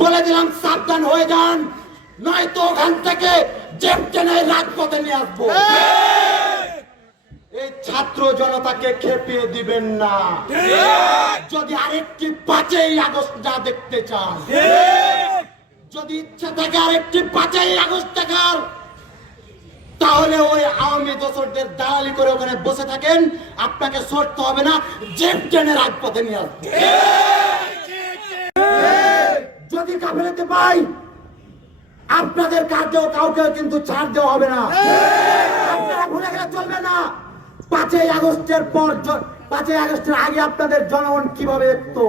বলে দিলাম সাবধান হয়ে যান নয়তো ওখান থেকে জেপ টেনে রাজপথে নিয়ে আসব। এই ছাত্র জনতাকে খেপিয়ে দিবেন না। যদি আরেকটি পাঁচই আগস্ট যা দেখতে চান। যদি ইচ্ছা থাকে আরেকটি পাঁচই আগস্ট দেখার তাহলে ওই আওয়ামী দোসরদের দালালি করে ওখানে বসে থাকেন। আপনাকে সরতে হবে না জেট টেনে রাজপথে নিয়ে আসবে। যদি কাফেলাতে পাই, আপনাদের কাজেও কাউকে কিন্তু ছাড় দেওয়া হবে না। আপনারা ভুলে গেলে চলবে না। পাঁচই আগস্টের পর পাঁচই আগস্টের আগে আপনাদের জনগণ কীভাবে দেখতো?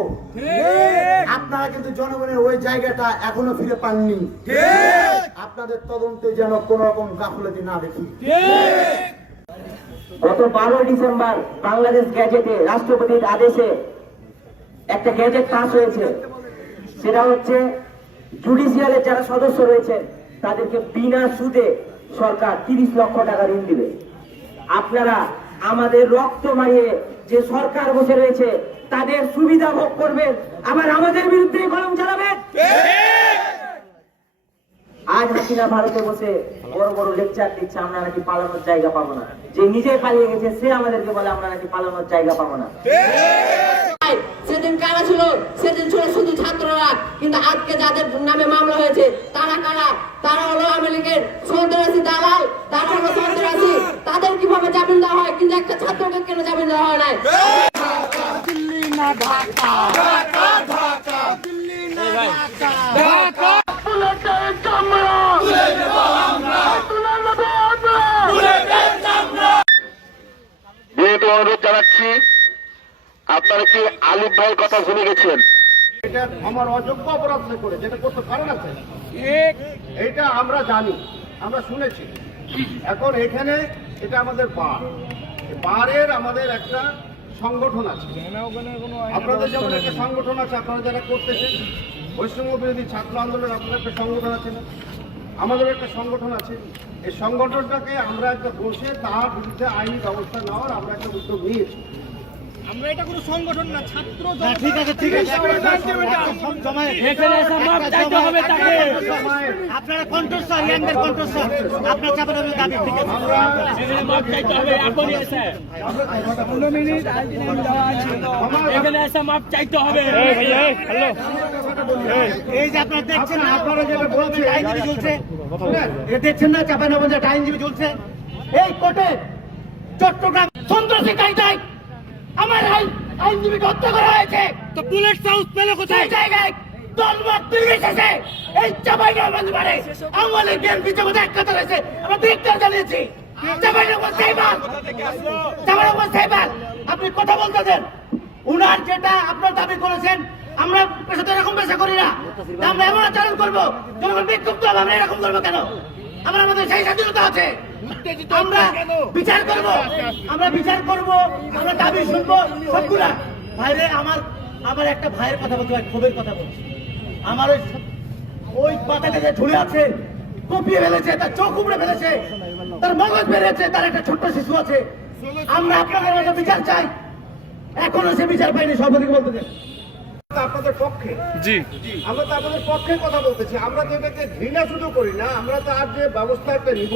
আপনারা কিন্তু জনগণের ওই জায়গাটা এখনও ফিরে পাননি। আপনাদের তদন্তে যেন কোন রকম গাফলতি না দেখি। গত বারোই ডিসেম্বর বাংলাদেশ গ্যাজেটে রাষ্ট্রপতির আদেশে একটা গ্যাজেট পাস হয়েছে। সেটা হচ্ছে জুডিশিয়ালের যারা সদস্য রয়েছে তাদেরকে বিনা সুদে সরকার তিরিশ লক্ষ টাকা ঋণ দিবে। আপনারা আমাদের রক্ত মারিয়ে যে সরকার বসে রয়েছে, তাদের সুবিধা ভোগ করবেন। আবার আমাদের বিরুদ্ধে কলম চালাবেন? আজ হাসিনা ভারতে বসে বড় বড় লেকচার দিচ্ছে, আমরা নাকি পালানোর জায়গা পাবো না। যে নিজে পালিয়ে গেছে, সে আমাদেরকে বলে, আমরা নাকি পালানোর জায়গা পাবো না। সেদিন কারা ছিল? সেদিন ছিল শুধু ছাত্ররা। কিন্তু আজকে যাদের নামে মামলা হয়েছে, তারা কারা? তারা আওয়ামী লীগের সন্ত্রাসী দালাল তারা হলো সন্ত্রাসী তাদের কীভাবে জামিন দেওয়া হয় কিন্তু একটা ছাত্রকে দেওয়া নাই যেহেতু অনুরোধ জানাচ্ছি আপনারা কি আলিফ ভাইয়ের কথা শুনে গেছেন? এটা আমার অযোগ্য অপরাধ করে যেটা করতে না সে। এইটা আমরা জানি আমরা শুনেছি। এখন এখানে এটা আমাদের এই বারের আমাদের একটা সংগঠন আছে। আপনাদের যেমন একটা সংগঠন আছে আপনারা যারা করতেছেন বৈষম্য বিরোধী ছাত্র আন্দোলনের আপনাদের একটা সংগঠন আছে। না আমাদের একটা সংগঠন আছে। এই সংগঠনটাকে আমরা একটা বসে তার বিরুদ্ধে আইনি ব্যবস্থা নেওয়ার আমরা একটা উদ্যোগ নিয়েছি। আপনারা কণ্ঠস্বর ইয়াংদের কণ্ঠস্বর। আপনার চাপে দেবেন দাবি ঠিক আছে। এখানে এসে। মাপ চাইতে হবে। এই যে আপনারা দেখছেন আপনারা যেটা বলছেন আইনজীবী চলছে এ দেখছেন না চাপা নেবেন যে আইনজীবী চলছে। এই কোর্টে চট্টগ্রাম সন্ত্রাসী কায়দায় আমার আইন আইনজীবীকে হত্যা করা হয়েছে। তো বুলেট সাউথ পেলে কোথায়? জায়গায় দলমত নির্বিশেষে এই চাপাই নবাজ মানে আমাদের বিএনপি জগতে এক কথা রয়েছে আমরা ধিক্কার জানিয়েছি। চাপাই নবাজ সাইবার। চাপাই নবাজ সাইবার। আপনি কথা বলতেছেন উনার যেটা আপনার দাবি করেছেন আমরা পেশাতে এরকম পেশা করি না। তা আমরা এমন আচরণ করব যখন বিক্ষুব্ধ আমরা এরকম করব কেন? আমরা আমাদের সেই স্বাধীনতা আছে। আমরা বিচার করব আমরা বিচার করব আমরা দাবি শুনব সবগুলা। ভাইরে আমার আমার একটা ভাইয়ের কথা বলতে হয় ক্ষোভের কথা বলছি। আমার ওই ওই পাতাটা যে ঝুলে আছে কপিয়ে ফেলেছে তার চোখ উপড়ে ফেলেছে তার মগজ বেড়েছে তার একটা ছোট্ট শিশু আছে। আমরা আপনাদের মাঝে বিচার চাই। এখনও সে বিচার পাইনি সর্বাধিক বলতে দেন। আপনাদের পক্ষে? জি। আমরা তো আপনাদের পক্ষে কথা বলতেছি। আমরা তো এটাকে ঘৃণা শুধু করি না আমরা তো আর যে ব্যবস্থা একটা নিব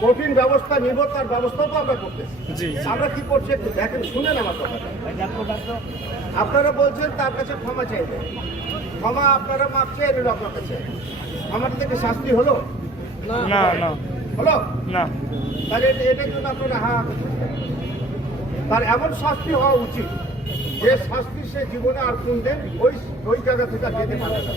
কঠিন ব্যবস্থা নিব তার ব্যবস্থাও তো আমরা করতেছি। আমরা কি করছি একটু দেখেন শুনেন আমার কথা আপনারা বলছেন তার কাছে ক্ষমা চাইবেন ক্ষমা আপনারা মাপ চেয়ে নিল আপনার কাছে। আমার থেকে শাস্তি হলো? না। না হলো? না। তাহলে এটা- এটার জন্য আপনারা হা? তার এমন শাস্তি হওয়া উচিত যে শাস্তি সে জীবনে আর কোনদিন ওই ওই জায়গা থেকে যেতে পারে না।